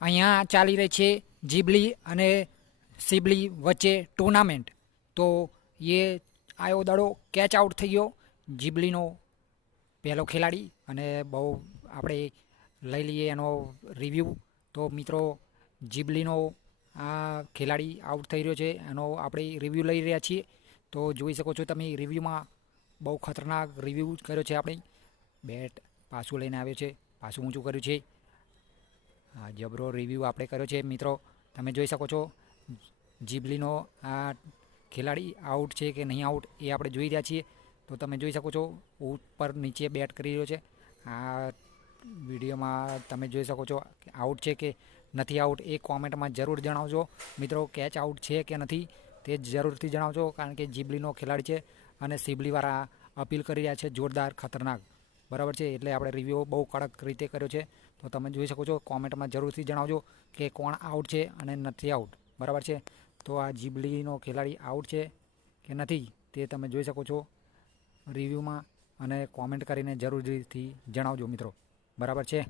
અહીંયા ચાલી રહી છે જીબલી અને સિબલી વચ્ચે ટુર્નામેન્ટ। તો એ આયો દાડો કેચ આઉટ થઈ ગયો જીબલીનો પહેલો ખેલાડી અને બહુ આપણે લઈ લઈએ એનો રિવ્યૂ। તો મિત્રો જીબલીનો આ ખેલાડી આઉટ થઈ રહ્યો છે એનો આપણે રિવ્યૂ લઈ રહ્યા છીએ। તો જોઈ શકો છો તમે રિવ્યૂમાં બહુ ખતરનાક રિવ્યૂ કર્યો છે આપણે। બેટ પાછું લઈને આવ્યો છે, પાછું ઊંચું કર્યું છે, જબરો રિવ્યૂ આપણે કર્યો છે મિત્રો। તમે જોઈ શકો છો જીબલીનો આ ખેલાડી આઉટ છે કે નહીં આઉટ એ આપણે જોઈ રહ્યા છીએ। તો તમે જોઈ શકો છો ઉપર નીચે બેટ કરી રહ્યો છે। આ વિડીયોમાં તમે જોઈ શકો છો આઉટ છે કે નથી આઉટ એ કોમેન્ટમાં જરૂર જણાવજો મિત્રો। કેચ આઉટ છે કે નથી તે જરૂરથી જણાવજો, કારણ કે જીબલીનો ખેલાડી છે અને સિબલીવાળા અપીલ કરી રહ્યા છે જોરદાર ખતરનાક, બરાબર છે। એટલે આપણે રિવ્યૂ બહુ કડક રીતે કર્યો છે। તો તમે જોઈ શકો છો કોમેન્ટમાં જરૂરથી જણાવજો કે કોણ આઉટ છે અને નથી આઉટ, બરાબર છે। તો આ જીબલીનો ખેલાડી આઉટ છે કે નથી તે તમે જોઈ શકો છો રિવ્યૂમાં અને કોમેન્ટ કરીને જરૂરથી જણાવજો મિત્રો, બરાબર છે।